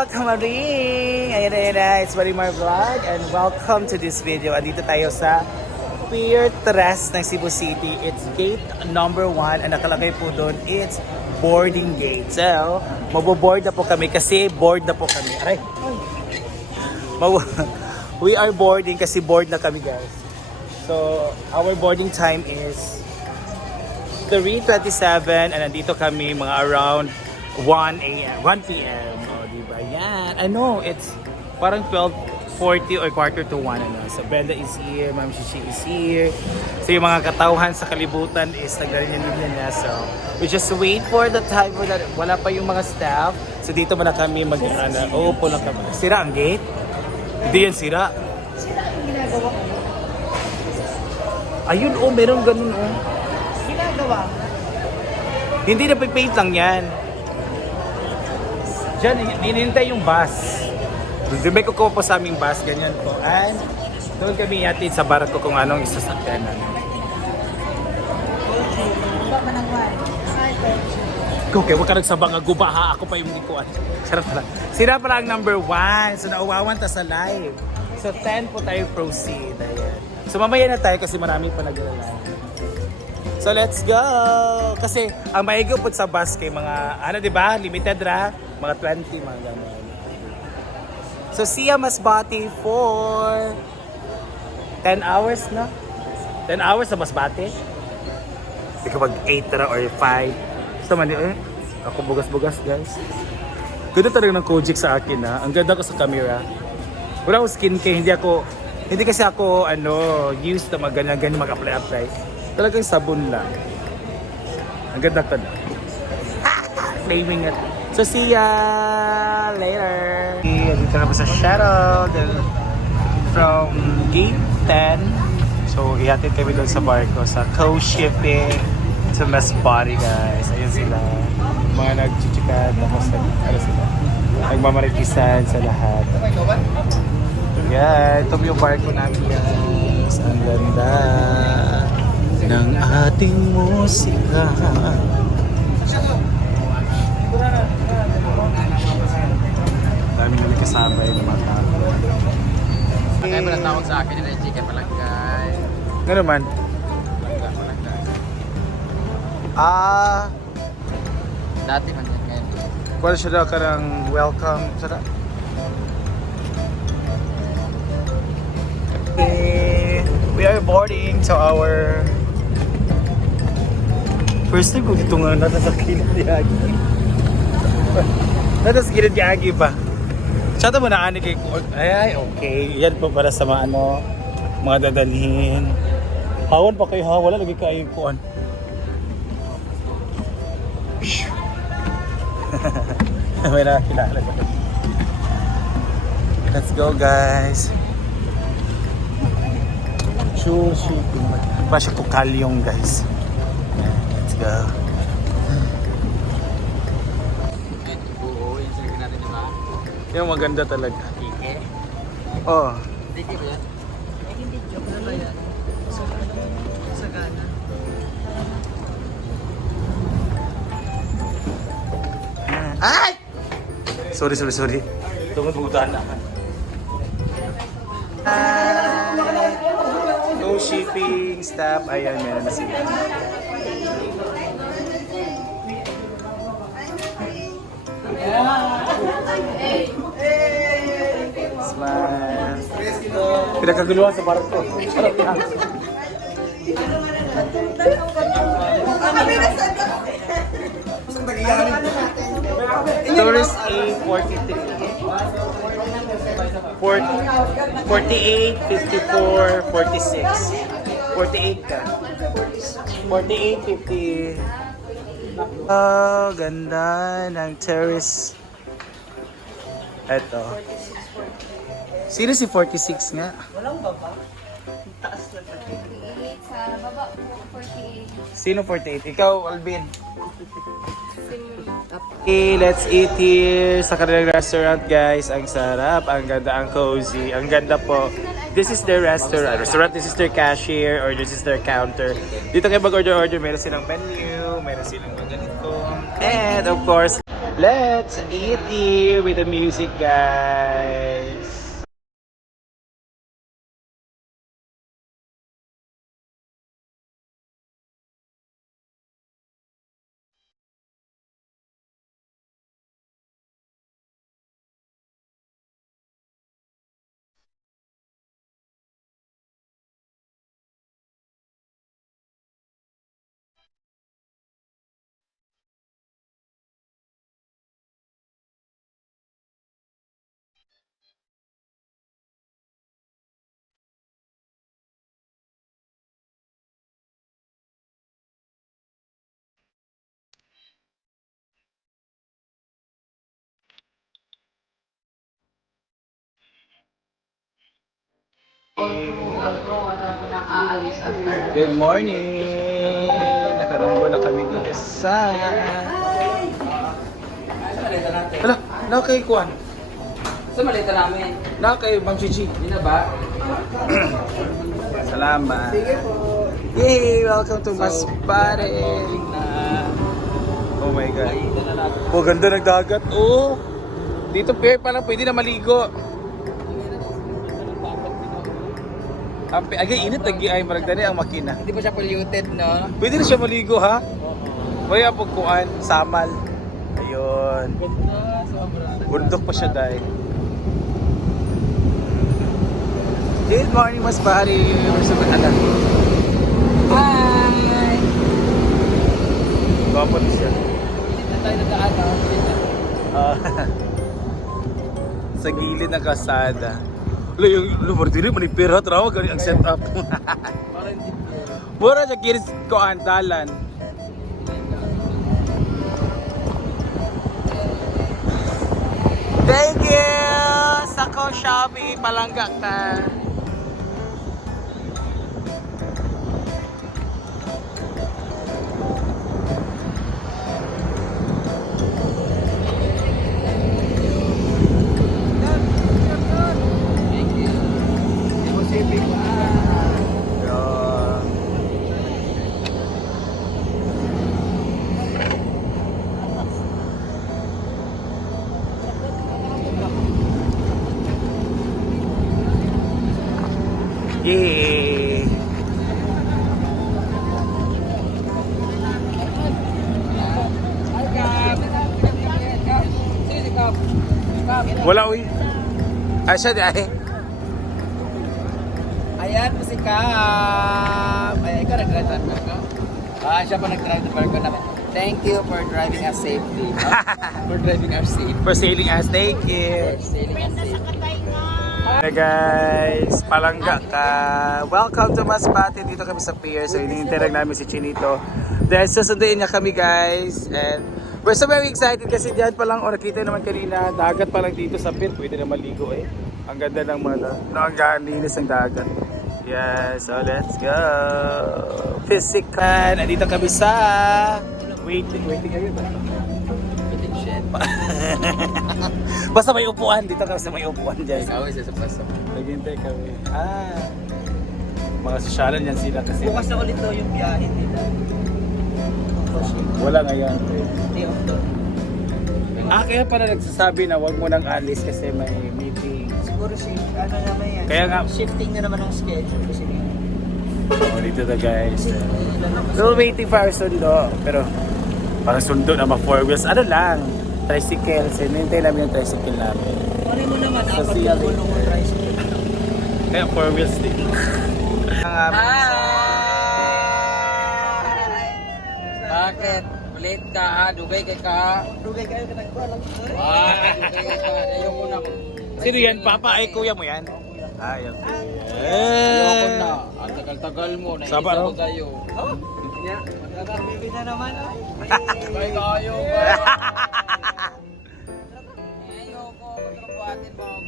Kamaring! Ayan ayan na. It's Marimar Vlog and welcome to this video. Andito tayo sa Pier 3 ng Cebu City. It's gate number 1 and nakalagay po doon, it's boarding gate. So, maboboard na po kami kasi board na po kami. Aray! We are boarding kasi board na kami guys. So, our boarding time is 3.27 and nandito kami mga around 1 a.m. 1 p.m. O, di ba? Yan. Ano, it's parang 12.40 or quarter to 1. Ano. So, Brenda is here, Ma'am Shishi is here. So, yung mga katauhan sa kalibutan is nagdarinyan na. So, we just wait for the time for that. Wala pa yung mga staff. So, dito muna kami mag ano, uupo lang kami. Sira ang gate? Hindi yan sira. Sila ang ginagawa ko. Ayun, oh, meron ganun, oh. Ginagawa. Hindi na paint lang yan. Diyan, hinintay yung bus. Doon may kukuha po sa aming bus, ganyan po. And doon kami yatid sa barko kung anong isasakyan namin. Okay, huwag ka nagsabang nga guba ha. Ako pa yung ko ano. Sarap pala. Sira pala ang number one. So nauwawan ta sa live. So 10 po tayo proceed. Ayan. So mamaya na tayo kasi marami pa naglalala. So let's go! Kasi ang maigo po sa bus kay mga, ano di ba, limited ra, mga 20, mga gano'n. So siya Masbate for 10 hours na? 10 hours sa Masbate? Hindi ka mag 8 ra or 5. Basta mali, eh. Ako bugas-bugas guys. Ganda talaga ng Kojic sa akin ha. Ang ganda ko sa camera. Wala akong skincare, hindi ako, hindi kasi ako ano, used na mag ganyan, mag-apply-apply. Talagang sabon lang. Ang ganda ko na. Flaming it. So see ya later. Dito na po sa shuttle from gate 10. So ihatid kami doon sa barko sa co-shipping to Masbate guys. Ayun sila. Mga nagchichikan tapos nag, ano sila. Nagmamaritisan sa lahat. Yeah, ito yung barko namin guys. Ang ganda ng ating musika. Dami nila kasama yung mga tao. Kaya pala tawag sa akin nila Chicken Palangkay. Ano man? Palangga, Palangkay. Ah, Dati man yan ngayon. wala siya daw karang welcome. Sada. Okay, we are boarding to our First time ko dito nga natasakilid ni Agi. Natasakilid ni Agi pa. Tsata mo na ani kay Ay, ay, okay. Yan po para sa mga ano, mga dadalhin. Hawan pa kayo ha, wala lagi kayo kuan. May nakakilala ko. Let's go guys. Sure shipping. Ba siya to kalyong guys. Let's go. Yung maganda talaga. Tike. Oh. Tike ba yan? hindi joke na ba yan? Sa, sa Ghana. Ay! Sorry, sorry, sorry. Tungod bugutan na. No shipping, stop. Ayan, meron na sila. Smile. Pinakaguluhan sa barko. Tourist A 43. 48, 54, 46. 48 ka. 48, 50. Oh, ganda ng terrace. Eto. Sino si 46 nga? Walang baba. Taas na pa. 48 sa baba po, 48. Sino 48? Ikaw, Alvin. Okay, let's eat here sa kanilang restaurant, guys. Ang sarap, ang ganda, ang cozy. Ang ganda po. This is their restaurant. Restaurant, this is their cashier or this is their counter. Dito kayo mag-order-order, meron silang menu, meron silang ganito. And of course, Let's eat here with the music, guys. Good morning! Nakarunggo na kami dito sa... Hala, na kay Kuan. Sa malita namin. Na kay Ma'am Chichi. Hindi na ba? Salamat. Sige po. Yay! Welcome to Maspare. Oh my God. Oh, ganda ng dagat. Oh! Dito pa lang pwede na maligo. Ang agay init agi ay maragdani ang makina. Hindi pa siya polluted, no? Pwede na siya maligo ha? Kaya pagkuan, samal. Ayun. Bundok pa siya dahil. Good morning, Mas Bari. We're so good. Ala. Hi! Gwapo na siya. Hindi na tayo nadaan, no? Ah. sa gilid ng kasada. Lo yung lumor diri manipira trawa gani ang setup. Mura sa kiris ko ang dalan. Thank you! Sako Shopee palangga ka. Yay! Wala uy. Ah, siya di ay. Ayan po si Gab! Ay, ikaw nag-drive ng barko? Ah, siya pa nag-drive ng barko namin. Thank you for driving us safely. no? for driving us safe. For sailing us. Thank you. For sailing us safe. Hey guys, palangga ka. Welcome to Masbate. Dito kami sa pier. So hinihintay lang namin si Chinito. Dahil susunduin niya kami guys. And we're so very excited kasi diyan pa lang, o nakita naman kanina, dagat pa lang dito sa pier. Pwede na maligo eh. Ang ganda ng mga, no, ang linis ng dagat. Yes, so let's go. Physical. Nandito kami sa waiting, waiting ayun ba? Basta may upuan. Dito kami sa may upuan dyan. Ikaw isa sa paso. Naghintay kami. Ah. Mga sosyalan yan sila kasi. Bukas na ulit daw yung biyahe nila. Wala ngayon. Day of the... Ah, kaya pala nagsasabi na wag mo nang alis kasi may meeting. Siguro shift, ano naman yan. Kaya nga- Shifting na naman ang schedule kasi Oh, dito na guys. Still waiting for our sundo. Pero parang sundo na mga four wheels. Ano lang? Tricycle. Sinintay namin yung tricycle namin. Ano mo naman, Sa apat na gulong mo tricycle. Kaya four wheels din. Ang aming Bakit? Ulit ka ha? Dugay kay ka? Dugay kayo ka nagbalang. Ah, dugay kay ka. Ayoko na. Sino yan? Papa? Ay, kuya mo yan? Ay, okay. Ayoko na. Ang tagal-tagal mo. Naisa ko kayo. Oh? Yeah. Magkakabibi na naman. Ay. Ay, kayo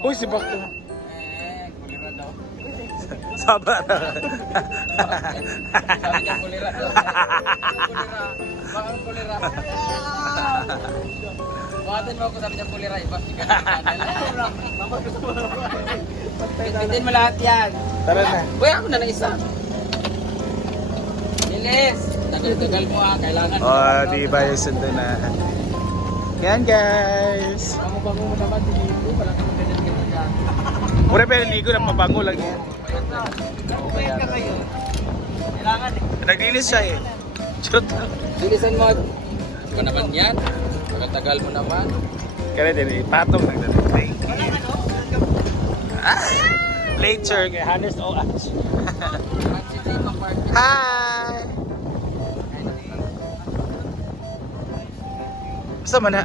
Uy, si Bakto. Eh, kulira daw. Saba na. Sabi niya kulira daw. Kulira. Bakang kulira. Buhatin mo ako sabi niya kulira. Iba si Pintin mo lahat yan. Tara na. Uy, ako na na isa. Lilis. Tagal-tagal mo ah. Kailangan. Oh, di ba yung sundo na? Yan guys. Bango-bango mo naman, Mura pero ligo na mabango lang. Kaya ka kayo. Kailangan eh. Naglinis siya eh. Lang. Bilisan mo. Ka naman yan. Pagkatagal mo naman. Kaya din eh, patong lang natin. Thank you. Ah! Later, kay Hannes OH. Hi! Basta man na.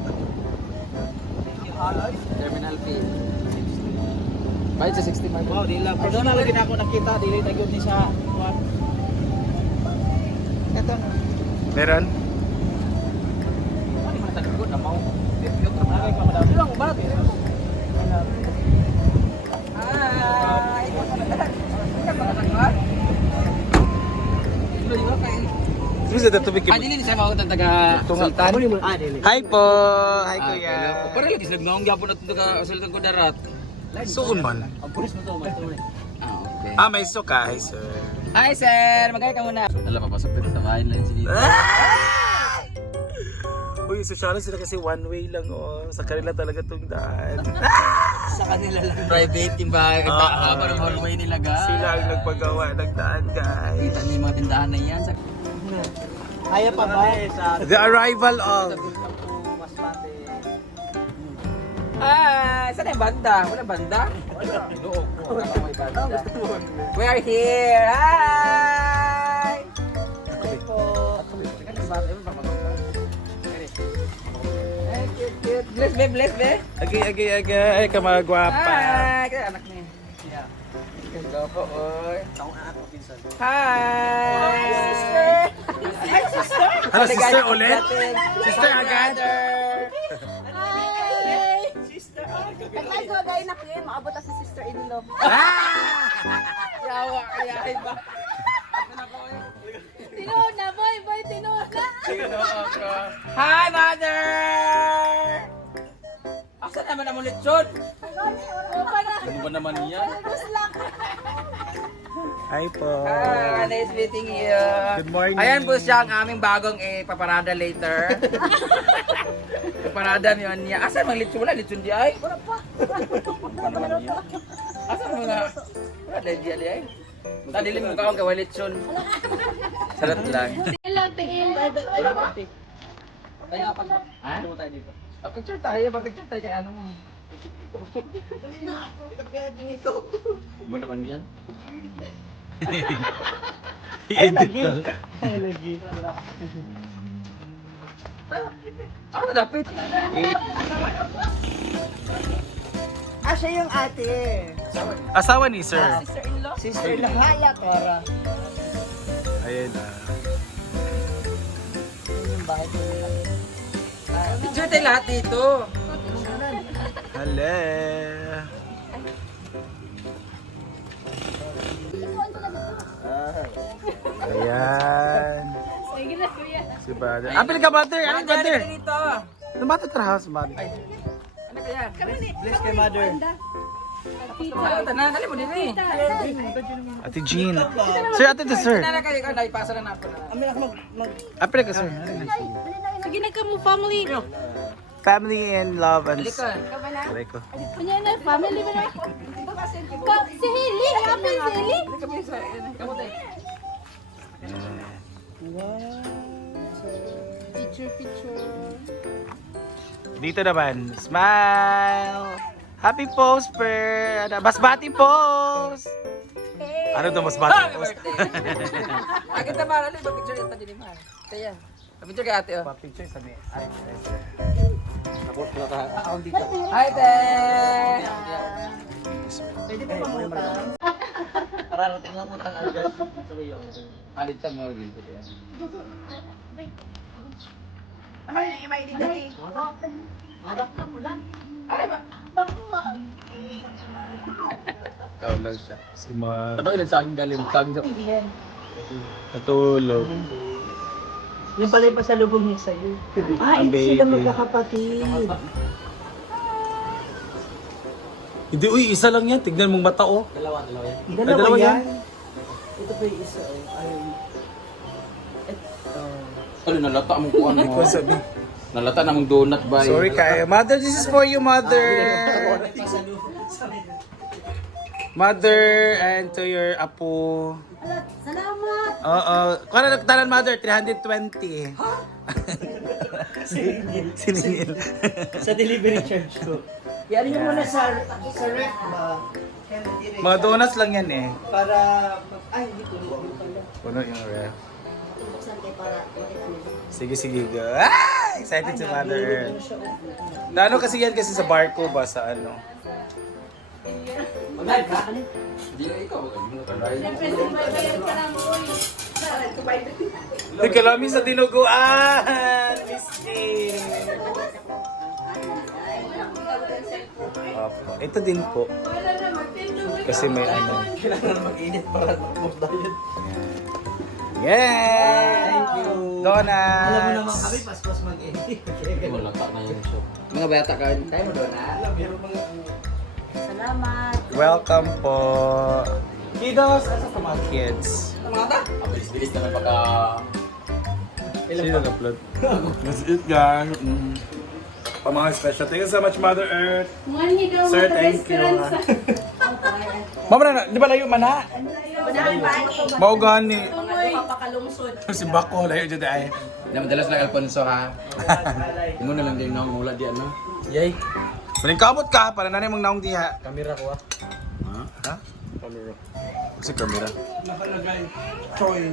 Terminal fee. Bayad sa 60 mark. Wow, di lang. Pero na lagi na ako nakita, dili na yun ni sa kuwan. Ito na. Meron? Ano man tagot na mau. Deput ra Nakay ka madami. Ilang ba? Sino sa tubig Ah, dili ni sa mga taga Sultan. Ah. Hi po! Hi Ah, kuya! Pero lagi sila ngawang gyapon at taga Sultan ko darat. Suon man. Ah, okay. Ah, may suka. Hi sir. Hi sir, magay ka muna. Alam papasok dito sa bahay lang dito. Uy, sosyal sila kasi one way lang oh. Sa kanila talaga tong daan. Sa kanila lang. Private yung bahay. Ah, Uh, ah. parang hallway nila guys. Sila ang nagpagawa ng daan, guys. Kita niyo yung mga tindahan na yan. Sa... Kaya pa ba? The arrival of... Ah, saan yung banda? Wala banda? Wala. Loob ko. May banda. We are here. Hi! Ay, cute, cute. Bless, be, bless, be. Agay, agay, agay. Kamagwapa. Hi! Kaya anak niya. Ganda po, oy. Hi! sister! Hi, sister! Hello, sister ulit? Sister agad? Ko gaya na kayo, maabot si sister-in-law. Yawa, kaya iba. Tinuod na, boy! Boy, tinuod na! Hi, mother! Asa naman ang lechon? Ano ba naman yan? Hi po. Ah, nice meeting you. Good morning. Ayan po siya ang aming bagong eh, paparada later. paparada yun niya. Asa mang lechon? Wala lechon di ay? Wala pa. Asa mga... Wala dahil di ay? Tadilim mo ka ang kawal lechon. Sarap lang. Tingin lang, tingin. Kaya pa. Ha? Ano tayo dito? Oh, picture tayo. Pa-picture tayo kay ano mo. Mo naman yan? I-edit ka. Ay, lagi. Ako na dapat. Ah, siya yung ate. Asawa ni sir. Sister-in-law. Sister lang. Hala, Cora. Ayan ah. Yun yung bahay ko nila. Picture tayo lahat dito. Hello. Ayan. Na. Si Brother. Ah, pili ka butter. Ano butter? dito? Ano butter ka house, man? Ano kaya? Bless kay mother. Tanan, mo din eh. Ate Jean. Sir, ate to sir. Tanan kayo, ikaw, naipasa lang ako na. Amin ako mag... mag Ah, ka sir. Sige na ka mo, family. Family and love and... Dali ka. Aray ko. Kunya na, family ba na? Ka- Si Hili, happy si Hili. Dali ka. Kamu tayo. Picture, picture. Dito naman. Smile! Happy post, per! Basbati post! Ano to, basbati Happy birthday! Akin na mara, ba picture yung tadi man. Kaya, picture kay ate oh. Picture sabi. Hi, te! Pwede pa mamutang. Kararating lang. Tuloy yun. Alit sa mga dito. Ikaw lang siya. Si Ma... Ano ilan sa akin galing? Sa... Natulog. Yung pala yung pasalubong niya sa'yo. Ah, sila magkakapatid. Hindi, uy, isa lang yan. Tignan mong mata, oh. Dalawa, dalawa yan. Dalawa, dalawa yan. yan. Ito pa yung isa. oh. Ayun. Ito. Ano nalata mo kuha Ikaw mo? sabi. Nalata namang donut ba? eh. Sorry kayo. Mother, this is for you, mother. Mother, and to your apo. Salamat. Oo. Kung ano nagtalan, mother? 320. Ha? Siningil. Sa delivery charge ko. Yan yung muna sa, sa ref ba? Mga donuts lang yan eh. Para, ay, hindi ko pala. Puno yung ref. Sige, sige. Go. Ah! Excited si Mother Earth. Na ano kasi yan kasi sa barko ba sa ano? Magay ka? Hindi na ikaw. Siyempre, bayad ka lang, kalami sa dinuguan! Misty! Opo. Ito din po. Kasi may ano. Kailangan mag-init para mag-diet. Yeah! Thank you! Donuts! Alam mo naman kami, pas-pas mag-init. Wala ta na yung show. Mga bata ka, tayo mo? Alam, meron mga Salamat. Welcome po! Kiddos! Asa sa mga kids? Bilis-bilis naman baka... Sino nag-upload? That's it guys! Mm. Pa mga special. Thank you so much Mother Earth! Manhi daw Sir, thank you. restaurant sa... Mama na, di ba layo man na? Unahan pa ako. Maugan ni Tumoy. Papakalungsod. si Bako, layo dyan ay. Na madalas lang Alfonso ha. Imo na lang din nang mula di ano. Yay. Maling kamot ka, para nanay mong naong diha. Kamera ko ah. Ha? Ha? Kasi camera. Nakalagay. Choy.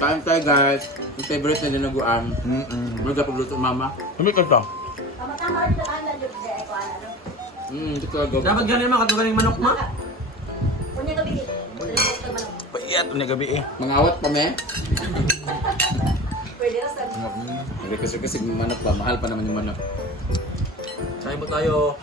Kain tayo guys. Yung favorite na dinaguan. Mm-mm. Mga pagluto mama. Tumi ka. Hmm, ito ka go. Dapat ganun mga katugan ng manok ma? Unya gabi. Payat, unya gabi eh. Mga awat pa me. Pwede na sa... Nagrequest kasi manok pa. Mahal pa naman yung manok. Kain mo tayo.